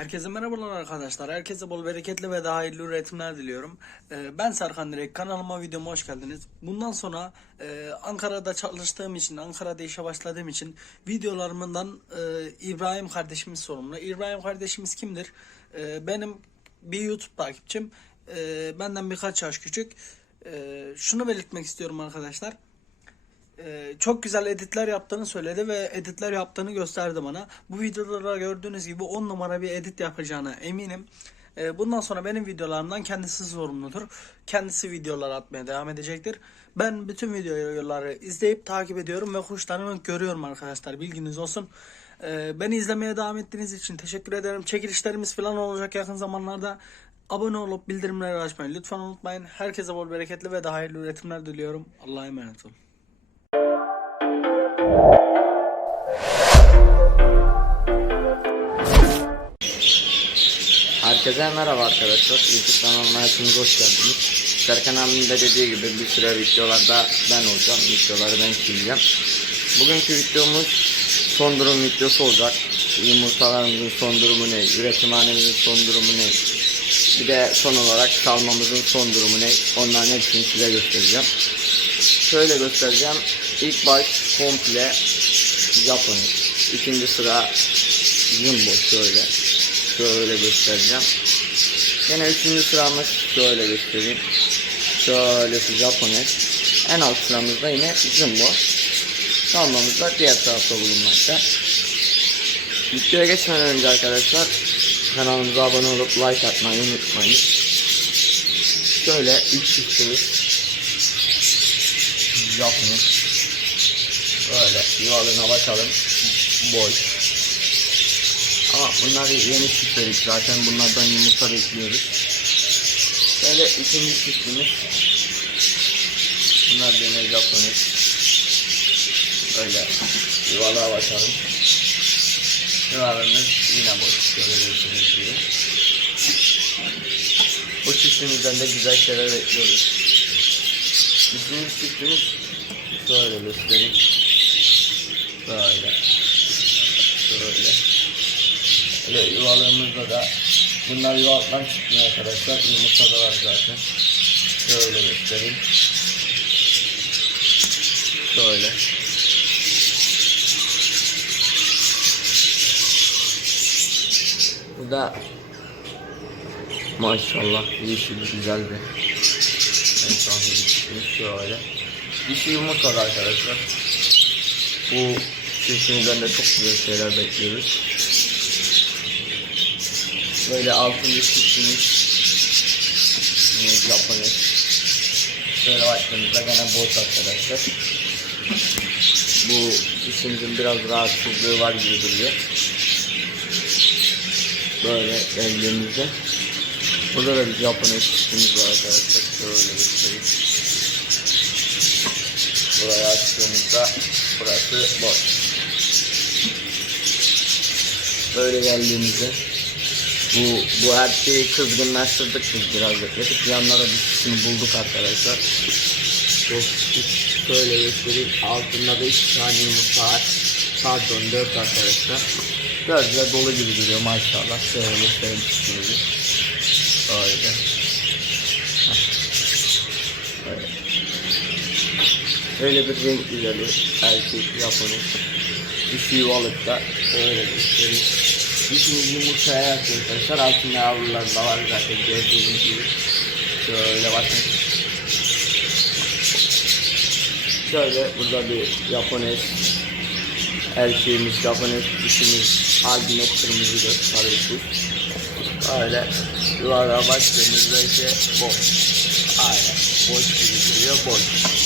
Herkese merhabalar arkadaşlar. Herkese bol bereketli ve daha hayırlı üretimler diliyorum. Ee, Ben Serkan Direk. Kanalıma videoma hoş geldiniz. Bundan sonra e, Ankara'da çalıştığım için, Ankara'da işe başladığım için videolarımdan e, İbrahim kardeşimiz sorumlu. İbrahim kardeşimiz kimdir? E, Benim bir YouTube takipçim. Benden birkaç yaş küçük. Şunu belirtmek istiyorum arkadaşlar. Ee, çok güzel editler yaptığını söyledi ve editler yaptığını gösterdi bana. Bu videolarda gördüğünüz gibi 10 numara bir edit yapacağına eminim. Ee, bundan sonra benim videolarımdan kendisi sorumludur. Kendisi videolar atmaya devam edecektir. Ben bütün videoları izleyip takip ediyorum ve kuşlarımı görüyorum arkadaşlar. Bilginiz olsun. Ee, beni izlemeye devam ettiğiniz için teşekkür ederim. Çekilişlerimiz falan olacak yakın zamanlarda. Abone olup bildirimleri açmayı lütfen unutmayın. Herkese bol bereketli ve daha hayırlı üretimler diliyorum. Allah'a emanet olun. Herkese merhaba arkadaşlar. YouTube kanalıma hepiniz hoş geldiniz. Serkan abinin de dediği gibi bir süre videolarda ben olacağım. Videoları ben çekeceğim. Bugünkü videomuz son durum videosu olacak. Yumurtalarımızın son durumu ne? Üretimhanemizin son durumu ne? Bir de son olarak salmamızın son durumu ne? Onların hepsini size göstereceğim. Şöyle göstereceğim. İlk baş komple Japon. İkinci sıra Jumbo şöyle. Şöyle göstereceğim. Yine üçüncü sıramız şöyle göstereyim. Şöylesi Japonet. En alt sıramızda yine Jumbo. Kalmamız da diğer tarafta bulunmakta. Videoya geçmeden önce arkadaşlar kanalımıza abone olup like atmayı unutmayın. Şöyle üç çiftimiz Japonet. Böyle yuvalığına bakalım. Boy. Ama bunları yeni çiftledik zaten bunlardan yumurta bekliyoruz. Böyle ikinci çiftimiz. Bunlar yine Japonik. Böyle yuvalığa bakalım. Yuvalarımız yine boş görüyorsunuz gibi. Bu çiftimizden de güzel şeyler bekliyoruz. Üçüncü çiftimiz şöyle göstereyim. Böyle. Şöyle. Böyle yuvalığımızda da bunlar yuvalıktan çıkmıyor arkadaşlar. Yumurta da var zaten. Şöyle göstereyim. Şöyle. Bu da maşallah yeşil güzel bir şöyle. Dişi yumurta da arkadaşlar. Bu çiftliğimizden de çok güzel şeyler bekliyoruz. Böyle altıncı çiftimiz yine Japones. Şöyle baktığımızda gene boş arkadaşlar. Bu çiftimizin biraz rahatsızlığı var gibi duruyor. Böyle geldiğimizde. Burada da bir Japones çiftimiz var arkadaşlar. Şöyle göstereyim. Burayı açtığımızda burası boş. Böyle geldiğimizde bu bu her şeyi kızgınlaştırdık biz biraz bekledik. Yanlara dişisini bulduk arkadaşlar. Çok şöyle göstereyim. Altında da iki tane yumurta var. Pardon dört arkadaşlar. Dört dolu gibi duruyor maşallah. Şöyle göstereyim dişimizi. Öyle. Heh. Öyle. Öyle bir renk güzeli erkek Japonu. Dişi yuvalıkta öyle göstereyim. Dişimiz yumurtaya yatıyor arkadaşlar. Altında yavrular da var zaten gördüğünüz gibi. Şöyle bakın. Şöyle burada bir Japones erkeğimiz Japones dişimiz albino kırmızı da sarı kuş. Öyle yuvarlığa baktığımızda ise boş. Aynen boş gibi duruyor boş.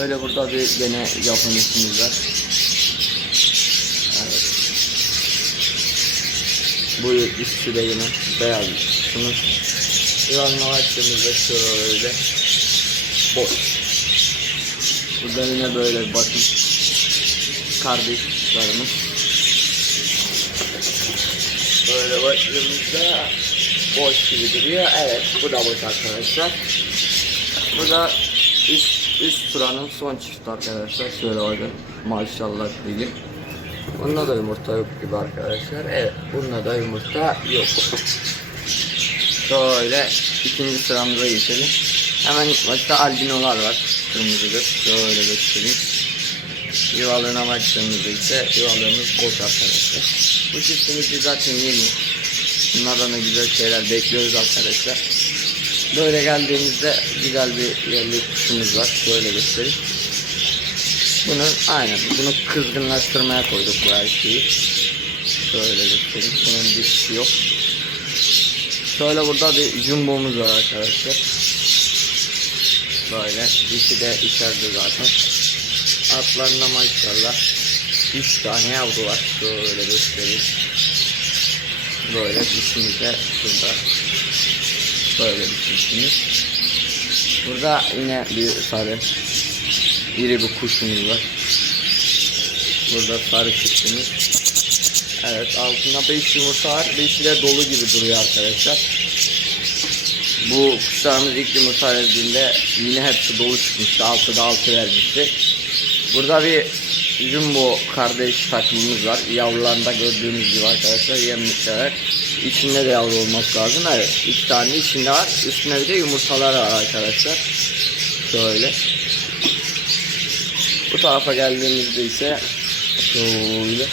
Böyle burada bir gene Japonesimiz var. Evet. Bu üstü de yine beyaz. Şunu yuvarlığa baktığımızda şöyle boş. Burada yine böyle bakın. Kardeş kuşlarımız. Böyle baktığımızda boş gibi duruyor. Evet bu da boş arkadaşlar. Bu da üst, sıranın son çifti arkadaşlar. Şöyle bakın. Maşallah diyeyim. Bunda da yumurta yok gibi arkadaşlar. Evet bunda da yumurta yok. Şöyle ikinci sıramıza geçelim. Hemen ilk başta albinolar var. Kırmızıdır. Şöyle göstereyim. Yuvalığına baktığımızda ise yuvalığımız boş arkadaşlar. Bu çiftimiz zaten yeni. Bunlardan da güzel şeyler bekliyoruz arkadaşlar. Böyle geldiğimizde güzel bir yerli kuşumuz var. Şöyle göstereyim. Bunun aynen bunu kızgınlaştırmaya koyduk bu erkeği. Şöyle göstereyim. Bunun dişisi yok. Şöyle burada bir jumbomuz var arkadaşlar. Böyle dişi de içeride zaten. Atlarında maşallah 3 tane yavru var. Şöyle göstereyim. Böyle dişimiz de şurada. Böyle bir dişimiz. Burada yine bir sarı iri bir kuşumuz var. Burada sarı çiftimiz. Evet altında 5 yumurta var. 5'i de dolu gibi duruyor arkadaşlar. Bu kuşlarımız ilk yumurta verdiğinde yine hepsi dolu çıkmıştı. 6'da 6 vermişti. Burada bir jumbo kardeş takımımız var. Yavrularında gördüğünüz gibi arkadaşlar yemlikler. İçinde de yavru olması lazım. Evet iki tane içinde var. Üstüne bir de yumurtalar var arkadaşlar. Şöyle. Bu tarafa geldiğimizde ise şöyle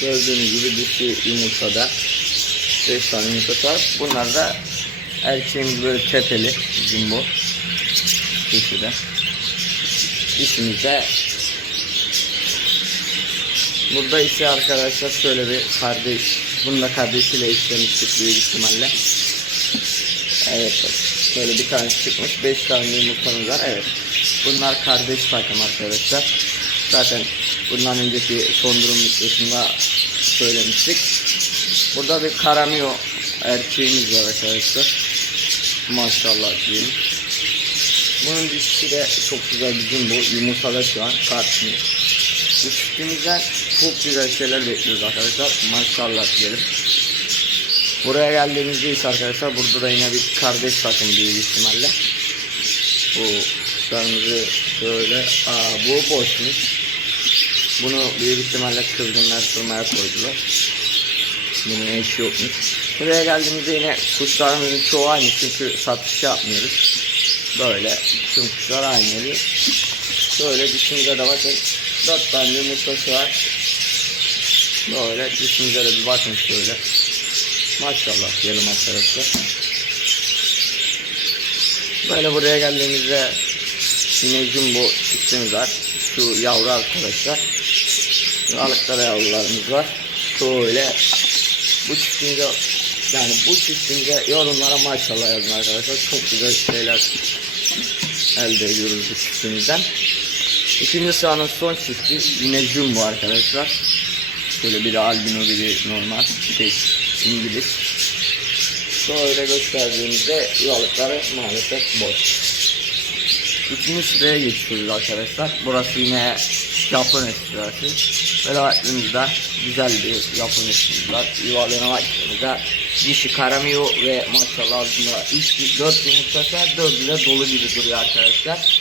gördüğünüz gibi dişi yumurtada 5 tane yumurta var. Bunlar da erkeğimiz böyle tepeli jumbo dişi de. Dişimiz de Burada ise arkadaşlar şöyle bir kardeş Bunu da kardeşiyle işlemiştik büyük ihtimalle. Evet Şöyle bir tane çıkmış 5 tane yumurtamız var. Evet Bunlar kardeş takım arkadaşlar. Zaten bundan önceki son durum videosunda söylemiştik. Burada bir karamio erkeğimiz var arkadaşlar. Maşallah diyelim bunun dişisi de çok güzel bizim bu yumurtada şu an. Karşımız. Çiftimizden çok güzel şeyler bekliyoruz arkadaşlar. Maşallah diyelim. Buraya geldiğimizde arkadaşlar burada da yine bir kardeş takım büyük ihtimalle. Bu kuşlarımızı şöyle aa bu boşmuş. Bunu büyük ihtimalle kızgınlaştırmaya koydular. Bunun eşi yokmuş. Buraya geldiğimizde yine kuşlarımızın çoğu aynı çünkü satış yapmıyoruz. Böyle tüm kuşlar aynı. Şöyle dişimize de bakın. Dört tane yumurtası var. Böyle dişimize de bir bakın şöyle. Maşallah diyelim arkadaşlar. Böyle buraya geldiğimizde yine jumbo çiftimiz var. Şu yavru arkadaşlar. Alıkta da yavrularımız var. Şöyle bu çiftimize yani bu çiftimize yorumlara maşallah yazın arkadaşlar. Çok güzel şeyler elde ediyoruz bu çiftimizden. İkinci sahanın son çifti yine jumbo arkadaşlar. Şöyle biri albino biri normal şey İngiliz. Şöyle gösterdiğimizde yuvalıkları maalesef boş. Üçüncü sıraya geçiyoruz arkadaşlar. Burası yine Japon estirası. Böyle baktığımızda güzel bir Japon estirası var. Yuvalığına baktığımızda dişi karamıyor ve maşallah aslında 3 4 yumurtası var. 4'ü de dolu gibi duruyor arkadaşlar.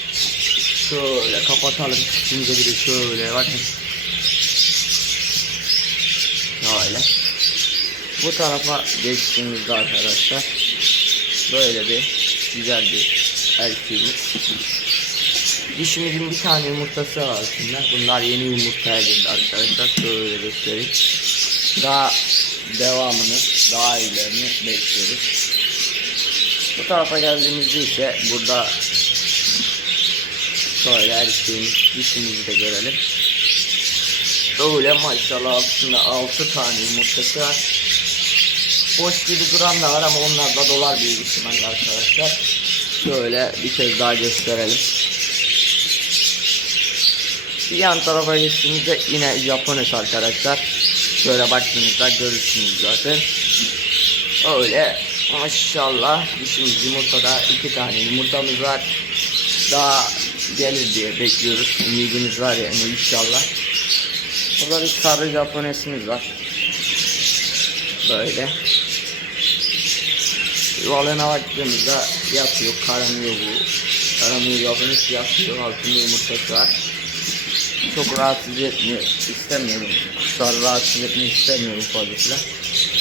Şöyle kapatalım. Şimdi bir de şöyle bakın. Şöyle. Bu tarafa geçtiğimizde arkadaşlar böyle bir güzel bir erkeğimiz. Dişimizin bir tane yumurtası var aslında. Bunlar yeni yumurtaya girdi arkadaşlar. Şöyle göstereyim. Daha devamını, daha iyilerini bekliyoruz. Bu tarafa geldiğimizde ise burada şöyle erkeğimiz dişimizi de görelim. Böyle maşallah aslında 6 tane yumurtası var. Boş gibi duran da var ama onlar da dolar büyük ihtimalle arkadaşlar. Şöyle bir kez daha gösterelim. Bir yan tarafa geçtiğimizde yine Japones arkadaşlar. Şöyle baktığınızda görürsünüz zaten. Öyle maşallah dişimiz yumurtada iki tane yumurtamız var. Daha gelir diye bekliyoruz. Ümidimiz var yani inşallah. Burada bir sarı Japonesimiz var. Böyle. Yuvalığına baktığımızda yatıyor, karanıyor bu. Karanıyor, Japones yatıyor, altında yumurtası var. çok rahatsız etmiyor istemiyorum. Kuşları rahatsız etmek istemiyorum fazla.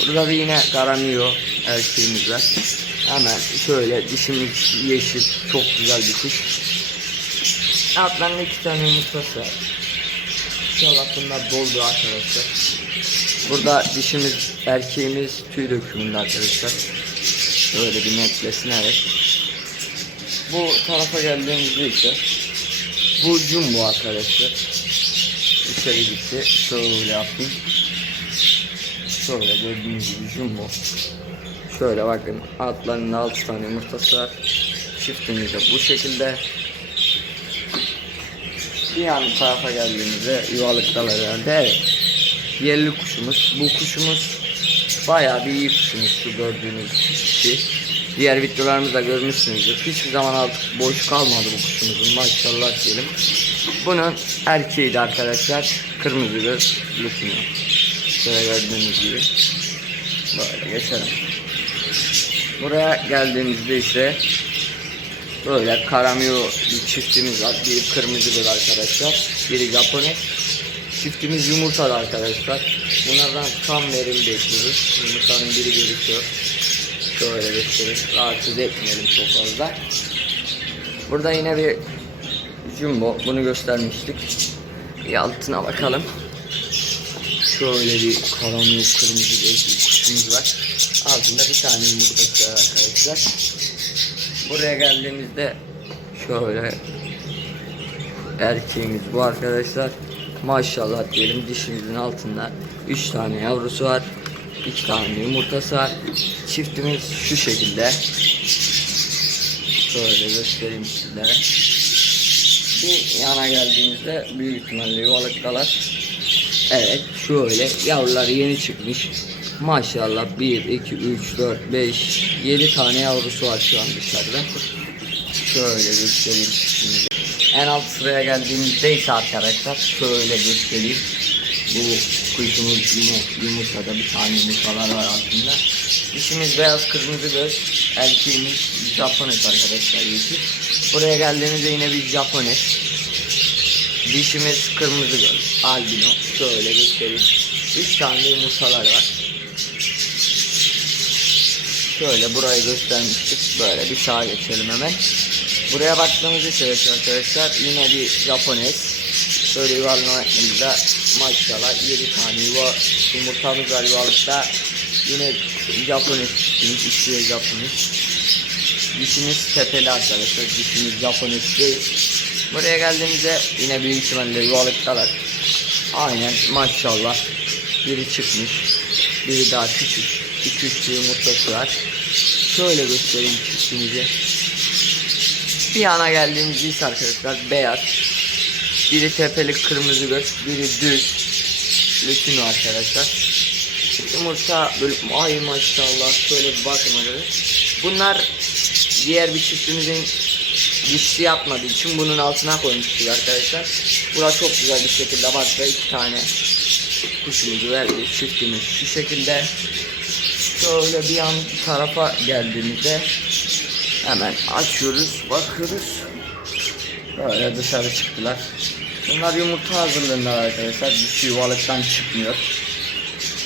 Burada bir yine karamıyor erkeğimiz var. Hemen şöyle dişimiz yeşil çok güzel bir kuş. Altlarında iki tane yumurtası var. İnşallah bunlar doldu arkadaşlar. Burada dişimiz erkeğimiz tüy dökümünde arkadaşlar. Böyle bir netleşinerek. Bu tarafa geldiğimizde ise bu jumbo arkadaşlar. İçeri gitti. Şöyle yapayım. Şöyle gördüğünüz gibi jumbo. Şöyle bakın altlarında 6 tane yumurtası var. Çiftimiz bu şekilde. Bir yan tarafa geldiğimizde yuvalıktalar herhalde. Evet. Yerli kuşumuz. Bu kuşumuz bayağı bir iyi kuşumuz şu gördüğünüz şey. Diğer videolarımızda görmüşsünüzdür. Hiçbir zaman artık boş kalmadı bu kuşumuzun maşallah diyelim. Bunun erkeğiydi arkadaşlar. Kırmızı göz lütfünü. Şöyle gördüğünüz gibi. Böyle geçelim. Buraya geldiğimizde ise böyle karamio bir çiftimiz var. Biri kırmızı göz arkadaşlar. Biri Japones. Çiftimiz yumurtalı arkadaşlar. Bunlardan tam verim bekliyoruz. Yumurtanın biri görüşüyor. Şöyle göstereyim. Rahatsız etmeyelim çok fazla. Burada yine bir jumbo. Bunu göstermiştik. Bir altına bakalım. Şöyle bir karanlık kırmızı bir kuşumuz var. Altında bir tane yumurtası var arkadaşlar. Buraya geldiğimizde şöyle erkeğimiz bu arkadaşlar. Maşallah diyelim dişimizin altında 3 tane yavrusu var. 2 tane yumurtası var. Çiftimiz şu şekilde. Şöyle göstereyim sizlere. Bir yana geldiğimizde büyük ihtimalle yuvalıktalar. Evet şöyle yavrular yeni çıkmış. Maşallah 1, 2, 3, 4, 5, 7 tane yavrusu var şu an dışarıda. Şöyle göstereyim şimdi. En alt sıraya geldiğimizde ise arkadaşlar şöyle göstereyim. Bu kuşumuz yine yumurtada bir tane yumurtalar var altında. Dişimiz beyaz kırmızı göz. Erkeğimiz Japones arkadaşlar yeşil. Buraya geldiğimizde yine bir Japones. Dişimiz kırmızı göz. Albino. Şöyle göstereyim. 3 tane yumurtalar var. Şöyle burayı göstermiştik. Böyle bir sağa geçelim hemen. Buraya baktığımızda şöyle arkadaşlar yine bir Japones. Şöyle yuvarlanaklarımızda maşallah 7 tane yuva yumurtamız var yuvalıkta. Yine Japones dişimiz, de Japones. Dişimiz tepeli arkadaşlar. Dişimiz Japones değil. Buraya geldiğimizde yine büyük ihtimalle yuvalıktalar. Aynen maşallah. Biri çıkmış. Biri daha küçük. 2-3 yumurtası var. Şöyle göstereyim çiftimizi. Bir yana geldiğimizde ise arkadaşlar beyaz. Biri tepeli kırmızı göz, biri düz. Lütfünü arkadaşlar. Yumurta böyle ay maşallah şöyle bir bakın arkadaşlar. Bunlar diğer bir çiftimizin dişli yapmadığı için bunun altına koymuştuk arkadaşlar. Bura çok güzel bir şekilde bak ve iki tane kuşumuzu verdi. Çiftimiz şu şekilde. Şöyle bir yan tarafa geldiğimizde hemen açıyoruz, bakıyoruz. Böyle dışarı çıktılar. Bunlar yumurta hazırlığında arkadaşlar. Dişi yuvalıktan çıkmıyor.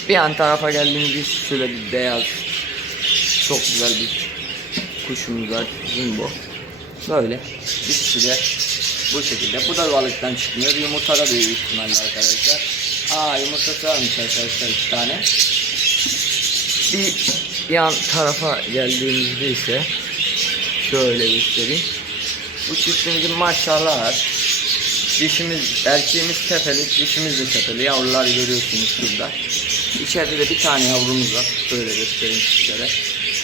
Bir yan tarafa geldiğimizde şöyle bir beyaz çok güzel bir kuşumuz var. Jumbo. Böyle. Dişi de bu şekilde. Bu da yuvalıktan çıkmıyor. Yumurta da büyük ihtimalle arkadaşlar. Aa yumurtası varmış arkadaşlar iki tane. Bir yan tarafa geldiğimizde ise şöyle göstereyim. Bu çiftimizin maşallah. Dişimiz, erkeğimiz tepeli, dişimiz de tepeli. Yavrular görüyorsunuz şurada. İçeride de bir tane yavrumuz var. Şöyle göstereyim sizlere.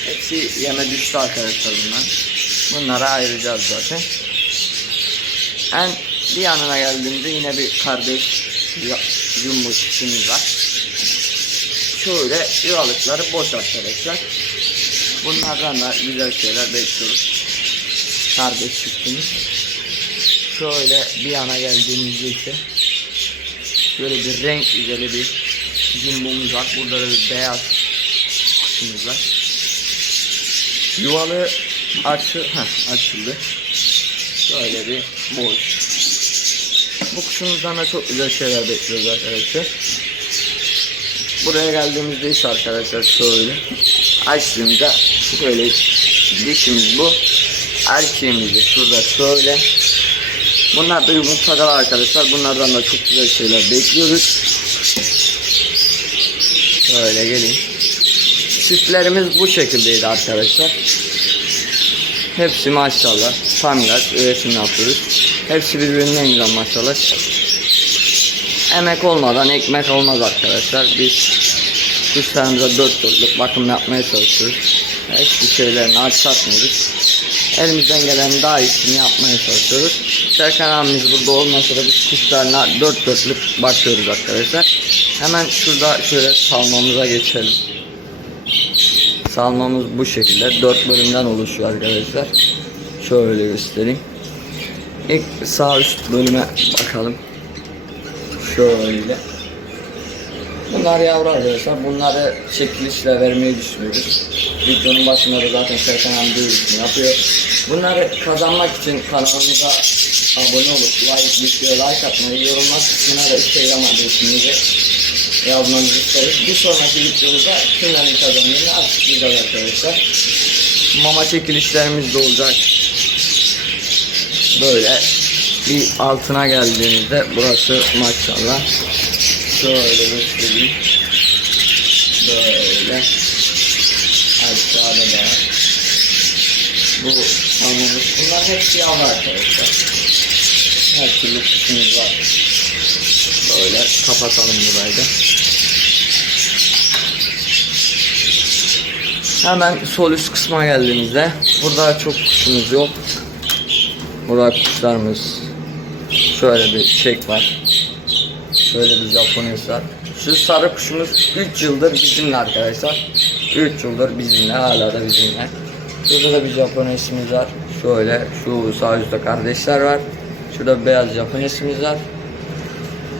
Hepsi yeme düştü arkadaşlar bunlar. Bunlara ayıracağız zaten. En bir yanına geldiğimde yine bir kardeş jumbo çiftimiz var. Şöyle yuvalıkları boş arkadaşlar. Bunlardan da güzel şeyler bekliyoruz. Kardeş çiftimiz. Şöyle bir yana geldiğimizde ise şöyle bir renk güzeli bir jumbomuz var. Burada da bir beyaz kuşumuz var. Yuvalı açı, heh, açıldı. Şöyle bir boş. bu kuşumuzdan da çok güzel şeyler bekliyoruz arkadaşlar. Buraya geldiğimizde ise arkadaşlar şöyle açtığımızda şöyle dişimiz bu. Erkeğimiz de şurada şöyle. Bunlar da yumurtalar arkadaşlar. Bunlardan da çok güzel şeyler bekliyoruz. Şöyle gelin. Sütlerimiz bu şekildeydi arkadaşlar. Hepsi maşallah. Tam gaz üretim yapıyoruz. Hepsi birbirinden güzel maşallah. Emek olmadan ekmek olmaz arkadaşlar. Biz kuşlarımıza dört dörtlük bakım yapmaya çalışıyoruz. Hiçbir şeylerini aksatmıyoruz. Elimizden gelen daha iyisini yapmaya çalışıyoruz. Serkan abimiz burada olmasa da biz kuşlarına dört dörtlük bakıyoruz arkadaşlar. Hemen şurada şöyle salmamıza geçelim. Salmamız bu şekilde. Dört bölümden oluşuyor arkadaşlar. Şöyle göstereyim. İlk sağ üst bölüme bakalım. Şöyle. Bunlar yavru arkadaşlar. Bunları çekilişle vermeyi düşünüyoruz. Videonun başında da zaten Serkan abi yapıyor. Bunları kazanmak için kanalımıza abone olup like, video like atmayı, yorumlar kısmına da Instagram adresinizi yazmanızı isteriz. Bir sonraki videomuzda kimlerin kazandığını açıklayacağız arkadaşlar. Mama çekilişlerimiz de olacak. Böyle bir altına geldiğimizde burası maşallah şöyle göstereyim. Böyle aşağıda da. Bu anlamız. Bunlar hepsi yavru arkadaşlar. Her türlü kuşumuz var. Böyle kapatalım burayı da. Hemen sol üst kısma geldiğimizde burada çok kuşumuz yok. Burada kuşlarımız şöyle bir çek var. Şöyle bir Japones var. Şu sarı kuşumuz 3 yıldır bizimle arkadaşlar. 3 yıldır bizimle hala da bizimle. Şurada da bir Japonesimiz var. Şöyle şu sağ üstte kardeşler var. Şurada beyaz Japonesimiz var.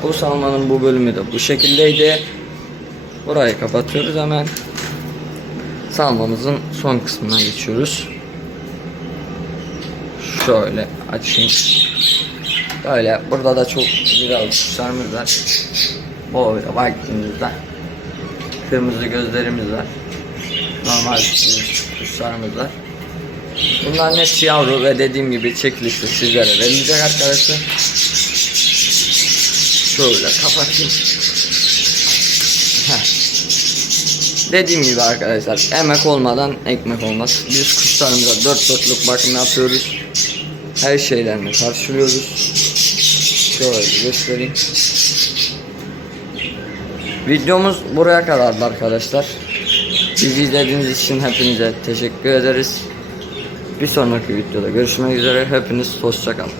Bu salmanın bu bölümü de bu şekildeydi. Burayı kapatıyoruz hemen. Salmamızın son kısmına geçiyoruz. Şöyle açayım. Böyle burada da çok güzel kuşlarımız var. Böyle baktığımızda kırmızı gözlerimiz var. Normal kuşlarımız var. Bunların hepsi yavru ve dediğim gibi çekilişte sizlere verilecek arkadaşlar. Şöyle kapatayım. Dediğim gibi arkadaşlar emek olmadan ekmek olmaz. Biz kuşlarımıza dört dörtlük bakım yapıyoruz. Her şeylerini karşılıyoruz. Şöyle göstereyim. Videomuz buraya kadardı arkadaşlar. Bizi izlediğiniz için hepinize teşekkür ederiz. Bir sonraki videoda görüşmek üzere. Hepiniz hoşçakalın.